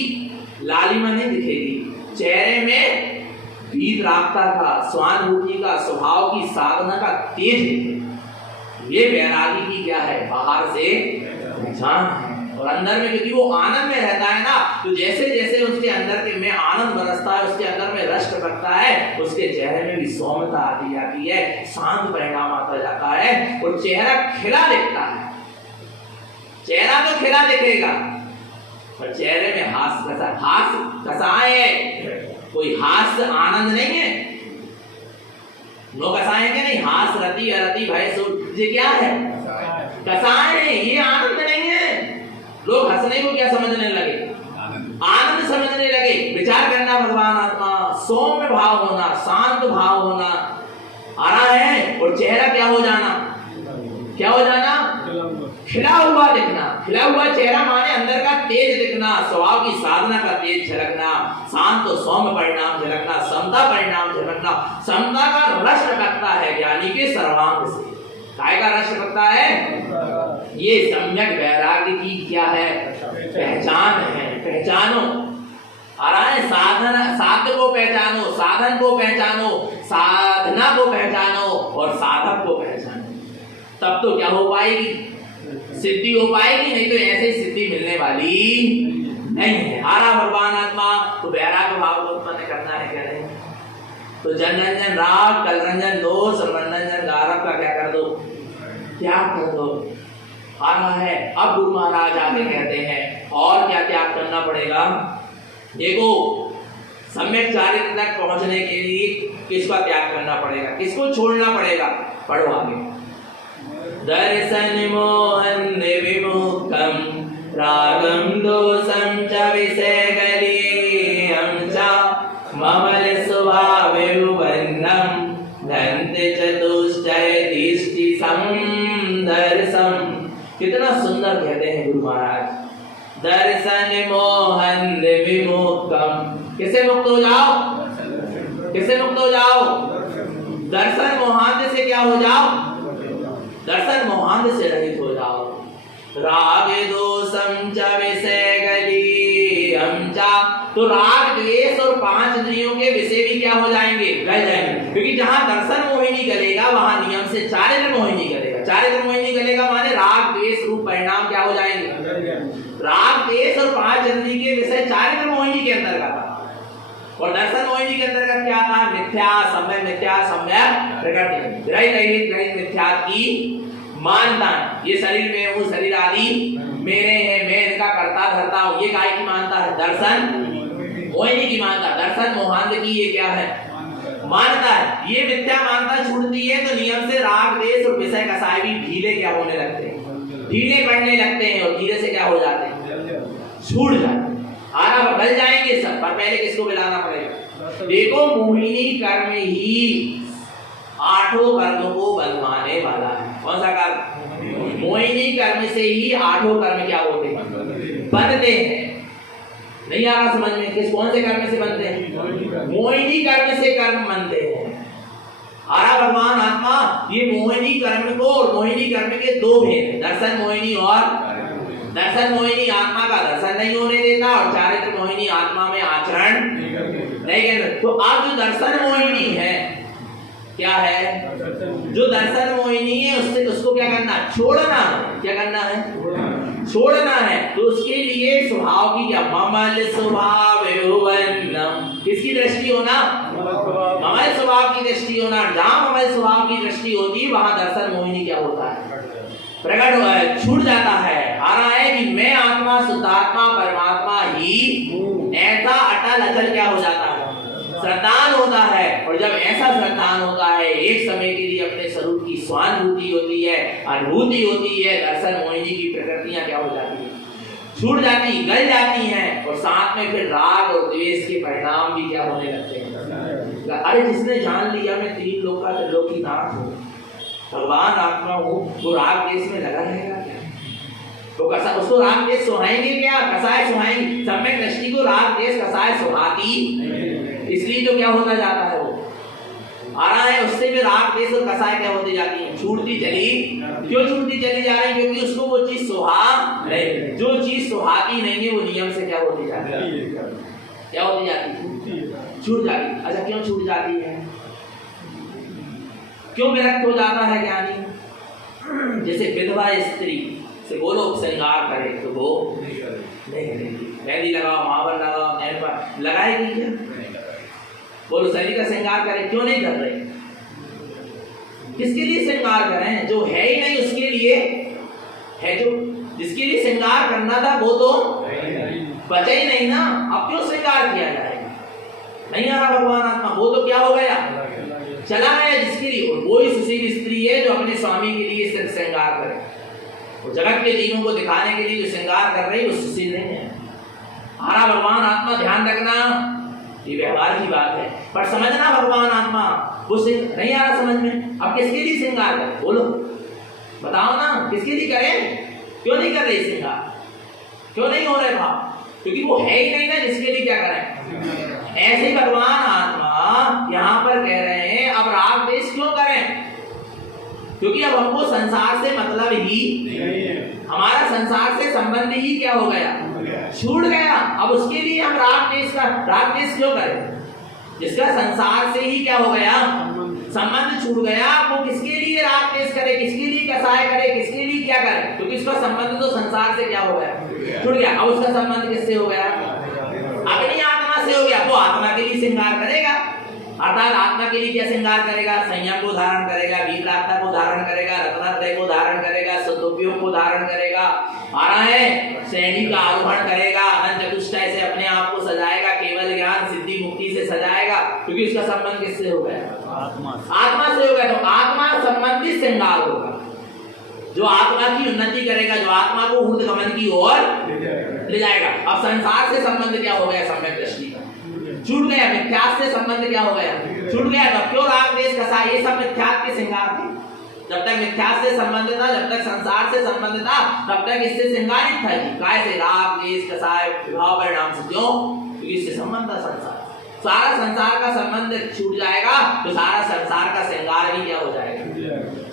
लालिमा नहीं दिखेगी, चेहरे में वीतरागता का, स्वानुभूति का, स्वभाव की साधना का तेज दिखेगा। ये वैरागी की क्या है? बाहर से पहचान है और अंदर में, क्योंकि वो आनंद में रहता है ना, तो जैसे जैसे उसके अंदर के में आनंद बरसता है, उसके अंदर में रस टपकता है, उसके चेहरे में भी सौम्यता आती जाती है, शांत परिणाम आता जाता है और चेहरा खिला दिखता है। चेहरा तो खिला दिखेगा पर चेहरे में हास्य कसाय है, कोई हास्य आनंद नहीं है। नो कसाय है नहीं, हास्य रति अरति भय सुख, ये क्या है? कसाय है, ये आनंद नहीं है। लोग हंसने को क्या समझने लगे? आनंद समझने लगे। विचार करना भगवान आत्मा, सौम्य भाव होना, शांत भाव होना आ रहा है और चेहरा क्या हो जाना? क्या हो जाना? खिला हुआ दिखना। खिला हुआ चेहरा माने अंदर का तेज दिखना, स्वभाव की साधना का तेज झलकना, शांत और सौम्य परिणाम झलकना, समता परिणाम झलकना। समता का रस टपकता है ज्ञानी के सर्वांग से। काय का रस टपकता है? ये सम्यक वैराग्य की क्या है? पहचान है। पहचानो, आ रहा है साधना, साध्य को पहचानो, साधन को पहचानो, साधना को पहचानो और साधक को पहचानो। तब तो क्या हो पाएगी? सिद्धि हो पाएगी, नहीं तो ऐसे सिद्धि मिलने वाली नहीं है। आ रहा भगवान आत्मा तो वैराग्य भाव को उत्पन्न करना है, कह रहे हैं। तो जन रंजन राग, कल रंजन दोष और मनरंजन गारव का क्या कर दो, त्याग कर दो। आ रहा है। अब गुरु महाराज आके कहते हैं और क्या त्याग करना पड़ेगा। देखो, सम्यक चारित्र तक पहुंचने के लिए किसका त्याग करना पड़ेगा, किसको छोड़ना पड़ेगा, पढ़ो आगे। दर्शन मोहन विमुखम रागम दोषम च विषयगलीयं च ममल स्वभावयुवन्नम धन्ते चतुष्टय दिष्टि समदर्शम। कितना सुंदर कहते हैं गुरु महाराज। दर्शन मोहन विमुक्तम, किसे मुक्त हो जाओ, किसे मुक्त हो जाओ, दर्शन मोहांध से क्या हो जाओ, दर्शन मोहांध से रहित हो जाओ। राग दोषम च विषय गलीयं च, तो राग द्वेष और 5 इंद्रियों के विषय भी क्या हो जाएंगे, गल जाएंगे। क्योंकि जहां दर्शन मोहिनी गलेगा वहां नियम से चारित्र मोहिनी गलेगा। चारित्र मोहिनी गलेगा माने राग द्वेष रूप परिणाम क्या हो जाएंगे, राग द्वेष और 5 इंद्रिय के विषय चारित्र मोहिनी के अंतर्गत। और दर्शन मोहिनी के अंतर्गत क्या था, मिथ्या सम्यक, मिथ्या सम्यक प्रकृति, ग्रहित रहित मिथ्या की मानता है। ये शरीर में हूँ, शरीर आदि मेरे हैं, मैं इनका करता धरता हूँ, ये काय की मानता है, दर्शन मोहिनी की मानता। दर्शन मोहांध की ये क्या है, मानता है। ये मिथ्या मानता छूटती है तो नियम से राग देश और विषय कसाय भी ढीले क्या होने लगते हैं, ढीले पड़ने लगते हैं और धीरे से क्या हो जाते हैं, छूट जाते हैं। आरा बदल जाएंगे सब, पर पहले किसको मिलाना पड़ेगा। देखो, मोहिनी कर्म ही 8 कर्मों को बंधवाने वाला है। कौन सा कर्म, मोहिनी कर्म से ही 8 कर्म क्या होते हैं, बनते हैं। नहीं आ रहा समझ में, किस कौन से कर्म से बनते हैं, मोहिनी कर्म से कर्म बनते हैं। आरा भगवान आत्मा ये मोहिनी कर्म को और मोहिनी कर्म के 2 भेद हैं, दर्शन मोहिनी और दर्शन मोहिनी आत्मा का दर्शन नहीं होने देता और चारित्र मोहिनी आत्मा में आचरण नहीं करता। तो अब जो दर्शन मोहिनी है क्या है, जो दर्शन मोहिनी है उससे उसको क्या करना, छोड़ना है। क्या करना है, छोड़ना है। तो उसके लिए स्वभाव की क्या, ममल स्वभाव यौवनम, किसकी दृष्टि होना, ममल स्वभाव की दृष्टि होना। जहां ममल स्वभाव की दृष्टि होती है वहां दर्शन मोहिनी क्या होता है, प्रकट होता है, छूट जाता है। आ रहा है कि मैं आत्मा शुद्धात्मा परमात्मा ही, ऐसा अटल अचल क्या हो जाता है, श्रद्धान होता है। और जब ऐसा श्रद्धान होता है, एक समय के लिए अपने स्वरूप की स्वानुभूति होती है, अनुभूति होती है, दर्शन मोहिनी की प्रकृतियां क्या हो जाती है, छूट जाती, गल जाती हैं। और साथ में फिर राग और द्वेष के परिणाम भी क्या होने लगते हैं। अरे जिसने जान लिया मैं 3 लोक का त्रिलोकीनाथ हूँ, भगवान आत्मा हो, वो राग देश में लगा रहेगा क्या, तो कसा उसको राग देश सुहाएंगे क्या, कसाय सुहाएंगे। सम्यक दृष्टि को राग देश कसाय सुहाती, इसलिए तो क्या होता जाता है, वो आ रहा है उससे भी राग देश और कसाय क्या होती जाती है, छूटती चली। क्यों छूटती चली जा रही है, क्योंकि उसको वो चीज सुहा नहीं, जो चीज सुहाती नहीं है वो नियम से क्या होती जाती है, क्या होती जाती है, छूट जाती। अच्छा क्यों छूट जाती है, क्यों विरक्त हो जाता है ज्ञानी। जैसे विधवा स्त्री से बोलो श्रृंगार करे तो वो नहीं करेगी, मेहंदी लगाओ, महावर लगाओ, नैन पर लगाएगी क्या, बोलो शरीर का श्रृंगार करे, क्यों नहीं कर रहे। किसके लिए श्रृंगार करें, जो है ही नहीं उसके लिए है, जो जिसके लिए श्रृंगार करना था वो तो बचा ही नहीं ना, अब क्यों श्रृंगार किया जाएगा। नहीं आ रहा भगवान आत्मा, वो तो क्या हो गया, चला गया जिसके लिए। और वो ही सुशील स्त्री है जो अपने स्वामी के लिए सिर्फ श्रृंगार करे, वो जगत के जीवों को दिखाने के लिए जो श्रृंगार कर रही है वो सुशील नहीं है। हमारा भगवान आत्मा ध्यान रखना, ये व्यवहार की बात है, पर समझना भगवान आत्मा वो नहीं आ रहा समझ में। अब किसके लिए श्रृंगार करें, बोलो बताओ ना, किसके लिए करें, क्यों नहीं कर रहे श्रृंगार, क्यों नहीं हो रहे भाव, क्योंकि वो है ही नहीं ना जिसके लिए क्या करें। ऐसे ही भगवान आत्मा यहाँ पर कह रहे हैं अब राग देश क्यों करें, क्योंकि अब हमको संसार से मतलब ही हमारा संसार से संबंध ही क्या हो गया, छूट गया। अब उसके लिए हम राग देश क्यों करें, जिसका संसार से ही क्या हो गया, संबंध छूट गया, वो किसके लिए राग द्वेष करे, किसके लिए कसाय करे, किसके लिए क्या करे, क्योंकि इसका संबंध तो संसार से क्या हो गया, छूट गया। अब उसका संबंध किससे हो गया, अपनी आत्मा से हो गया। वो आत्मा के लिए श्रृंगार करेगा, अर्थात आत्मा के लिए क्या श्रृंगार करेगा, संयम को धारण करेगा, वीतरागता को धारण करेगा, रत्नत्रय को धारण करेगा, सदुपयोग को धारण करेगा, आ रहा है श्रेणी का आरोहण करेगा, अनंत चतुष्टय से अपने आप को सजाएगा, केवल ज्ञान सिद्धि मुक्ति से सजाएगा, क्योंकि इसका संबंध किससे हो गया, आत्मा से हो गया। तो आत्मा संबंधित श्रृंगार होगा, जो आत्मा की उन्नति करेगा, जो आत्मा को ऊर्ध्वगमन की ओर ले जाएगा। अब संसार से संबंध क्या हो गया, सम्यक दृष्टि का छूट गया, मिथ्यात्व से संबंध क्या हो गया, छूट गया। तब क्यों राग द्वेष कसाय, ये सब मिथ्यात्व के श्रृंगार थे। जब तक मिथ्यात्व से संबंध था, जब तक संसार से संबंध था, तब तक इससे श्रृंगारित था। काय से, राग द्वेष कसाय विभाव परिणाम से। क्यों, क्योंकि इससे संबंध था संसार। सारा संसार का संबंध छूट जाएगा तो सारा संसार का श्रृंगार भी क्या हो जाएगा,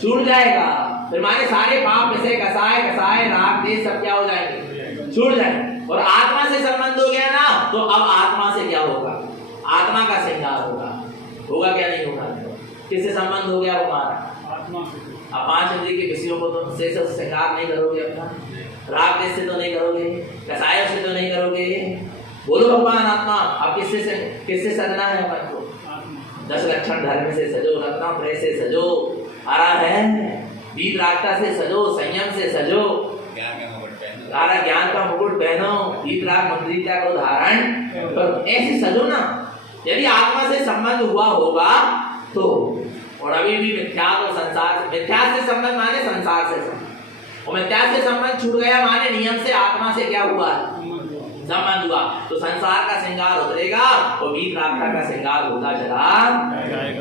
छूट जाएगा। फिर माने सारे पाप में से कसाय कसाय राग द्वेष सब क्या हो जाएंगे, छूट जाएंगे। और आत्मा से संबंध हो गया ना, तो अब आत्मा से क्या होगा, आत्मा का श्रृंगार होगा, होगा क्या नहीं होगा, किससे संबंध हो गया हमारा, आत्मा से। अब पांच इंद्रिय के विषयों को तो से श्रृंगार नहीं करोगे अपना, राग द्वेष से तो नहीं करोगे, कसाय से तो नहीं करोगे। बोलो भगवान आत्मा, अब किससे सजना है अपन को, 10 लक्षण धर्म से सजो, रत्नात्रय से सजो, आ रहा है वीतरागता से सजो, संयम से सजो, सारा ज्ञान का मुकुट पहनो, वीतराग मंत्रिता को धारण करो, ऐसे सजो ना। यदि आत्मा से संबंध हुआ होगा तो, और अभी भी मिथ्या और संसार, मिथ्या से संबंध माने संसार से संबंध, और मिथ्या से संबंध छूट गया माने नियम से आत्मा से क्या हुआ, संबंध हुआ, तो संसार का श्रृंगार उतरेगा और वीतरागता का श्रृंगार होता चला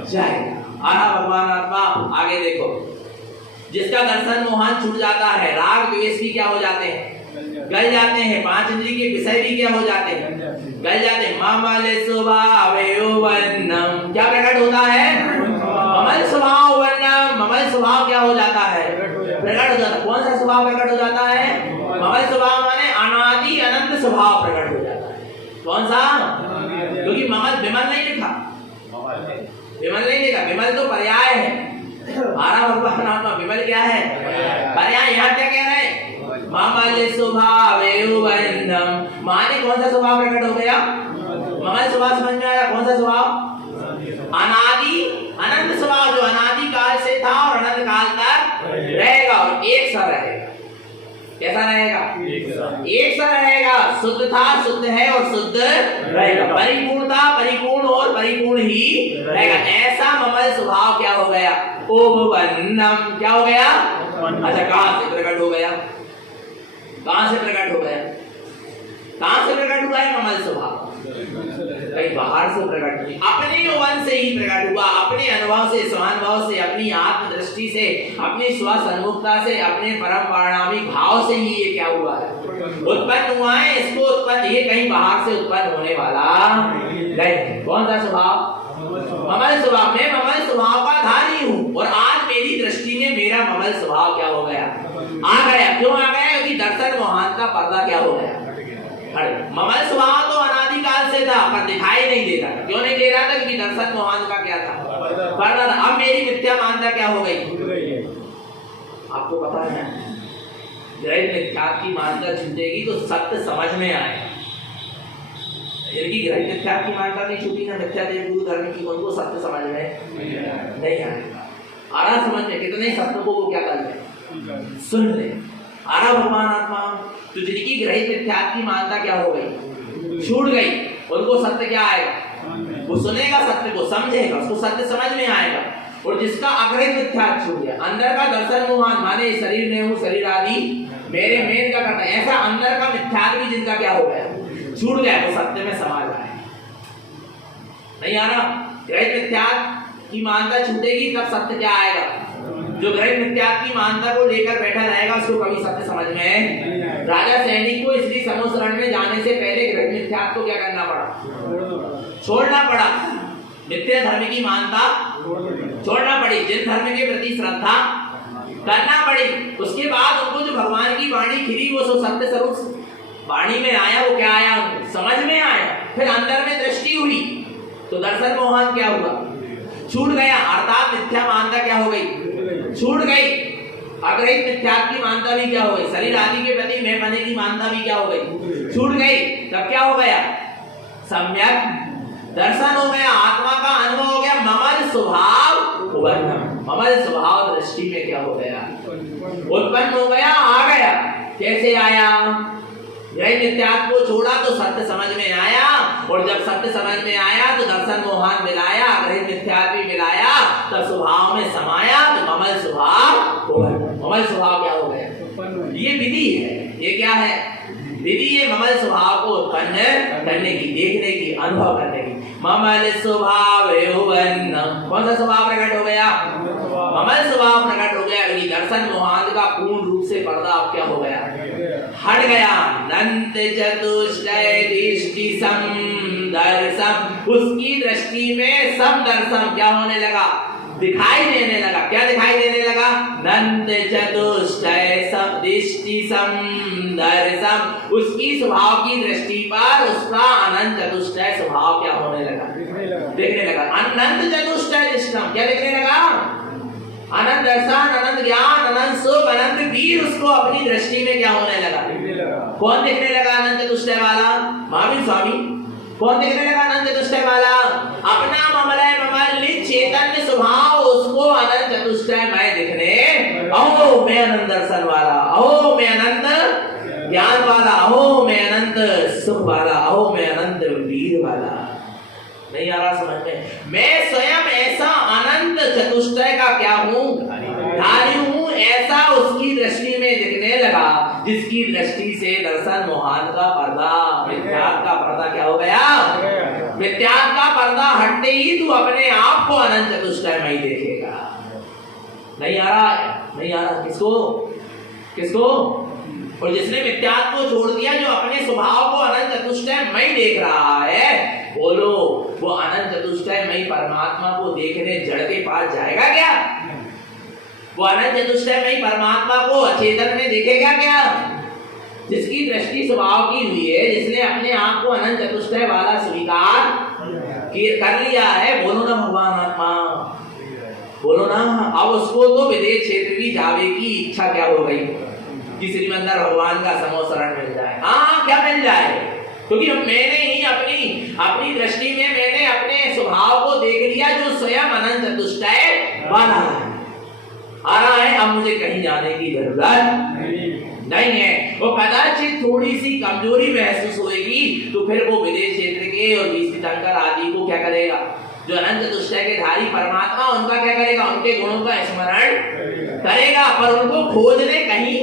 जाएगा। आना भगवान आत्मा, आगे देखो, जिसका दर्शन मोहन छूट जाता है, राग द्वेष भी क्या हो जाते हैं, गल जाते हैं, पांच इंद्रिय के विषय भी क्या हो जाते हैं, गल जाते हैं। ममल स्वभाव वर्णम, क्या प्रकट होता है, ममल स्वभाव वर्णम, ममल स्वभाव क्या हो जाता है, प्रकट हो जाता है। कौन सा स्वभाव प्रकट हो जाता है, ममल स्वभाव माने अनादि अनंत स्वभाव प्रकट हो जाता है। कौन सा, क्योंकि ममल विमल नहीं लिखा, विमल नहीं लिखा, विमल तो पर्याय है। हमारा भगवान आत्मा विमल क्या है, पर्याय। यहाँ क्या कह रहे हैं, ममल स्वभाव वर्णम, माने कौन सा स्वभाव प्रकट हो गया, ममल स्वभाव समझ में आया, कौन सा स्वभाव, अनादि अनंत स्वभाव, जो अनादि काल से था और अनंत काल तक रहेगा और एक सा रहेगा। कैसा रहेगा, एक सा रहेगा, शुद्ध था, शुद्ध है और शुद्ध रहेगा, परिपूर्ण था, परिपूर्ण और परिपूर्ण ही रहेगा। ऐसा ममल स्वभाव क्या हो गया, ओम वर्णम, क्या हो गया, अच्छा कहां से प्रकट हो गया, कहां से प्रकट हो गया, कहां से प्रकट हुआ है ममल स्वभाव, कहीं बाहर से प्रकट नहीं, अपने मन से ही प्रकट हुआ, अपने अनुभव से, स्वानुभव से, अपनी आत्म दृष्टि से, अपनी स्वसन्मुखता से, अपने परम पारणामिक भाव से ही ये क्या हुआ है, उत्पन्न हुआ है। इसको उत्पन्न, ये कहीं बाहर से उत्पन्न होने वाला नहीं। कौन सा स्वभाव, ममल स्वभाव। मैं ममल स्वभाव का धारी हूँ और आज मेरी दृष्टि में मेरा ममल स्वभाव क्या हो गया, आ गया। क्यों आ गया, क्योंकि दर्शन मोहन का पर्दा क्या हो गया, ममल स्वभाव तो अनादिकाल से था पर दिखाई नहीं देता। क्यों नहीं दे रहा था, क्योंकि दर्शन मोहन का क्या था, पर्दा था। अब मेरी मिथ्या मान्यता क्या हो गई, आपको पता है, ग्रहित मिथ्या की मान्यता छूटेगी तो सत्य समझ में आएगा। जिनकी ग्रहित मिथ्या की मान्यता नहीं छूटी ना, मिथ्या देव धर्म की, उनको सत्य समझ में नहीं आएगा। आरा समझ में, कितने सत्य को वो क्या कर ले, सुन ले। आरा भगवान आत्मा, तो जिनकी ग्रहित मिथ्या की मान्यता क्या हो गई, छूट गई, उनको सत्य क्या आएगा, वो सुनेगा, सत्य को समझेगा, उसको सत्य समझ में आएगा। और जिसका अग्रहित मिथ्या छूट गया, अंदर का दर्शन मोहन माने शरीर में हूँ, शरीर आदि मेरे मेन का करता है, ऐसा अंदर का मिथ्या भी जिनका क्या हो गया, छूट गया, वो सत्य में समा जाए। नहीं आ रहा, ग्रहित मिथ्या की मान्यता छूटेगी तब सत्य क्या आएगा। जो ग्रहित मिथ्या की मान्यता को लेकर बैठा रहेगा उसको कभी सत्य समझ में। राजा सैनिक को इसलिए समुद्रण में जाने से पहले ग्रहित मिथ्या को क्या करना पड़ा, छोड़ना पड़ा। नित्य धर्म की मान्यता छोड़ना पड़ी, जिन धर्म के प्रति श्रद्धा करना पड़ी। उसके बाद उनको जो भगवान की वाणी खिली वो सत्य स्वरूप वाणी में आया, वो क्या आया, समझ में आया। फिर अंदर में दृष्टि हुई तो दर्शन मोहन क्या हुआ, छूट गया, अर्थात मिथ्या मानता क्या हो गई, छूट गई। अग्रहित मिथ्यात्व की मानता भी क्या हो गई, शरीर आदि के प्रति मैं बने की मानता भी क्या हो गई, छूट गई। तब क्या हो गया, सम्यक दर्शन हो गया, आत्मा का अनुभव हो गया, ममल स्वभाव उभरना, ममल स्वभाव दृष्टि में क्या हो गया, उत्पन्न हो गया, आ गया। कैसे आया, ग्रहित मिथ्यात्व को छोड़ा तो सत्य समझ में आया, और जब सत्य समझ में आया तो दर्शन मोहन मिलाया, ग्रहित मिथ्यात्व भी मिलाया, तब स्वभाव में समाया, तो ममल स्वभाव हो गया। ममल स्वभाव क्या हो गया, ये विधि है, ये क्या है, विधि, ये ममल स्वभाव को उत्पन्न करने की, देखने की, अनुभव करने की। ममल स्वभाव कौन सा स्वभाव प्रकट हो गया, ममल स्वभाव प्रकट हो गया, क्योंकि दर्शन मोहांत का पूर्ण रूप से पर्दा अब क्या हो गया, हट गया। अनंत चतुष्टय दृष्टि सम दर्शन, उसकी दृष्टि में सम दर्शन क्या होने लगा, दिखाई देने लगा। क्या दिखाई देने लगा, अनंत चतुष्टय दृष्टि सम दर्शन, उसकी स्वभाव की दृष्टि पर उसका अनंत चतुष्टय स्वभाव क्या होने लगा, देखने लगा। अनंत चतुष्टय दृष्टम क्या देखने लगा, अनंत दर्शन, अनंत ज्ञान, अनंत सुख, अनंत वीर उसको अपनी दृष्टि में क्या होने लगा, कौन देखने लगा, अनंत चतुष्टय वाला, महावीर स्वामी। कौन देखने लगा अनंत चतुष्टय वाला, अपना ममलय ममल चैतन्य स्वभाव उसको अनंत चतुष्टय मैं दिखने, अहो मैं अनंत दर्शन वाला, अहो मैं अनंत ज्ञान वाला, अहो मैं अनंत सुख वाला, अहो मैं अनंत वीर वाला। नहीं आ रहा समझ में, मैं स्वयं ऐसा अनंत चतुष्टय का क्या हूँ, धारी हूँ, ऐसा उसकी दृष्टि में दिखने लगा, जिसकी दृष्टि से दर्शन मोहन का पर्दा, मिथ्यात्व का पर्दा क्या हो गया, मिथ्यात्व का पर्दा हटते ही तू अपने आप को अनंत चतुष्टय में ही देखेगा। नहीं आ रहा, नहीं आ रहा, किसको, किसको, और जिसने मिथ्यात्व को छोड़ दिया, जो अपने स्वभाव को अनंत चतुष्टय में देख रहा है, बोलो वो अनंत चतुष्टय में परमात्मा को देखने जड़ के पास जाएगा क्या, वो अनंत चतुष्टय में परमात्मा को अचेतन में देखेगा क्या, जिसकी दृष्टि स्वभाव की हुई है, जिसने अपने आप को अनंत चतुष्टय वाला स्वीकार कर लिया है, बोलो ना भगवान आत्मा, बोलो ना। अब उसको तो विदेश क्षेत्र भी जावे की इच्छा क्या हो गई, कि श्रीमंदर भगवान का समोसरण मिल जाए। हाँ क्या मिल जाए, क्योंकि मैंने ही अपनी दृष्टि में मैंने अपने स्वभाव को देख लिया, जो स्वयं अनंत चतुष्टय वाला है। आ रहा है, अब मुझे कहीं जाने की जरूरत नहीं है। वो कदाचित थोड़ी सी कमजोरी महसूस होगी, तो फिर वो विदेश क्षेत्र के और तीर्थंकर आदि को क्या करेगा, जो अनंत चतुष्टय के धारी परमात्मा, उनका क्या करेगा, उनके गुणों का स्मरण करेगा, पर उनको खोजने कहीं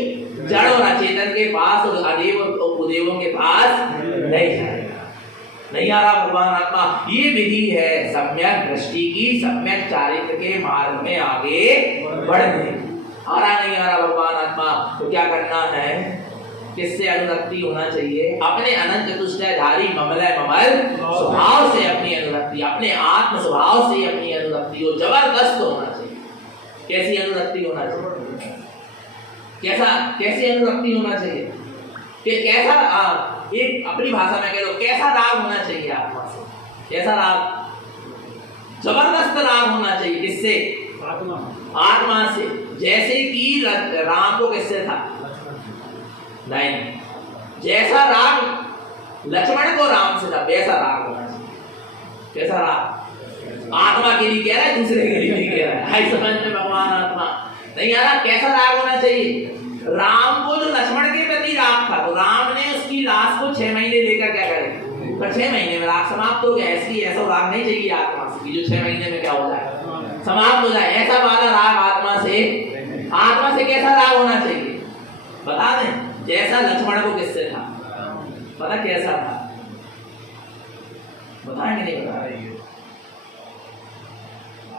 जड़ और अचेतन के पास और अदेव और कुदेवों के पास नहीं जाएगा। नहीं आ रहा भगवान आत्मा, ये विधि है सम्यक दृष्टि की, सम्यक चारित्र के मार्ग में आगे बढ़ने। आ रहा नहीं आ रहा भगवान आत्मा, तो क्या करना है, किससे अनुरक्ति होना चाहिए, अपने अनंत चतुष्टयधारी ममलय ममल स्वभाव से अपनी अनुरक्ति, अपने आत्म स्वभाव से अपनी अनुरक्ति हो, जबरदस्त होना चाहिए। कैसी अनुरक्ति होना चाहिए, कैसी अनुरक्ति होना चाहिए, कि कैसा, एक अपनी भाषा में कह लो, कैसा राग होना चाहिए आत्मा से, कैसा राग, जबरदस्त राग होना चाहिए, किससे, आत्मा से। जैसे कि राम को किससे था, नहीं, जैसा राग लक्ष्मण को राम से था, वैसा राग होना चाहिए। कैसा राग, आत्मा के लिए कह रहा है, दूसरे के लिए नहीं कह रहा है, हाई समझ में भगवान आत्मा। नहीं आ रहा, कैसा राग होना चाहिए, राम को जो लक्ष्मण के प्रति राग था, तो राम ने उसकी लाश को 6 महीने लेकर क्या करे, पर 6 महीने में राग समाप्त हो गया। ऐसा राग नहीं चाहिए आत्मा से, जो 6 महीने में क्या हो जाए, समाप्त हो जाए। ऐसा वाला राग आत्मा से कैसा राग होना चाहिए, बता दें। जैसा लक्ष्मण को किससे था, पता कैसा था, बताएंगे नहीं बताएंगे।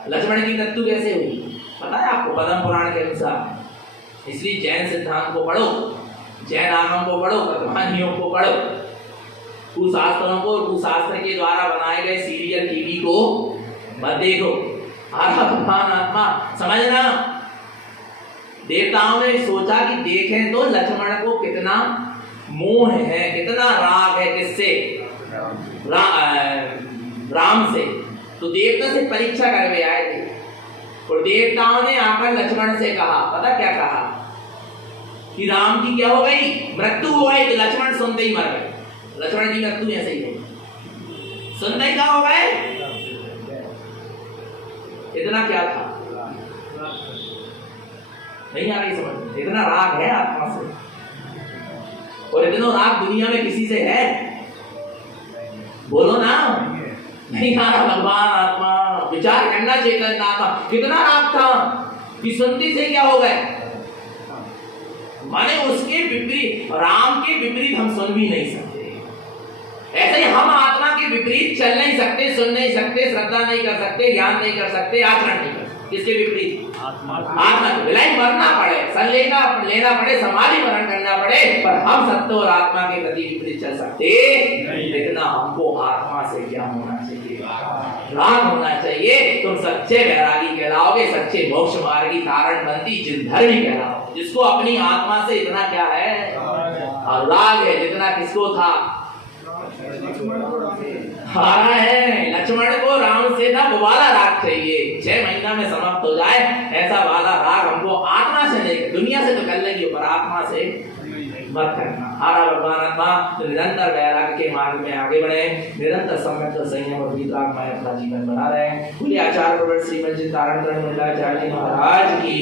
लक्ष्मण की मृत्यु कैसे हुई पता है आपको, पद्म पुराण के अनुसार। इसलिए जैन सिद्धांत को पढ़ो, जैन आगम को पढ़ो, प्रतिमानियों को पढ़ो, कुशास्त्रों को, कुशास्त्र के द्वारा बनाए गए सीरियल टीवी को मत देखो। भगवान आत्मा समझना, देवताओं ने सोचा कि देखें तो लक्ष्मण को कितना मोह है, कितना राग है, किससे, राम से। तो देवता से परीक्षा करवे आए थे और देवताओं ने आकर लक्ष्मण से कहा, पता क्या कहा कि राम की क्या हो गई, मृत्यु हो गई। तो लक्ष्मण सुनते ही मर गए। लक्ष्मण की मृत्यु ऐसे ही है, सुनते ही क्या हो गए। इतना क्या था, नहीं आ रही समझ। इतना राग है आत्मा से, और इतना राग दुनिया में किसी से है, बोलो ना। नहीं आ रहा भगवान आत्मा, विचार करना चेतन आत्मा। कितना राग था कि सुनती से क्या हो गए, माने उसके विपरीत, राम के विपरीत हम सुन भी नहीं सकते। ऐसे ही हम आत्मा के विपरीत चल नहीं सकते, सुन नहीं सकते, श्रद्धा नहीं कर सकते, ज्ञान नहीं कर सकते, आचरण नहीं कर सकते। किसके विपरीत, आत्मा के। भलाई मरना पड़े, सन लेना पड़े, समाधि मरण करना पड़े, पर हम सत्य और आत्मा के प्रति विपरीत चल सकते नहीं। लेकिन हमको आत्मा से क्या होना चाहिए, राग होना चाहिए। तुम सच्चे वैरागी कहलाओगे, सच्चे मोक्ष मार्गी, तारण बंदी जिनधर्मी कहलाओगे, जिसको अपनी आत्मा से इतना क्या है, और राग है जितना किसको था, हारा है। लक्ष्मण को राम से था वो वाला राग चाहिए, 6 महीना में समाप्त हो जाए ऐसा वाला राग हमको आत्मा से नहीं, दुनिया से तो कर लेंगे पर आत्मा से मत करना। हारा भगवान आत्मा। तो निरंतर वैराग्य के मार्ग में आगे बढ़े, निरंतर सम्यक संयम और विराग में अपना जीवन बना रहे। बोलिए आचार्य श्रीमद जी तारण महाराज की।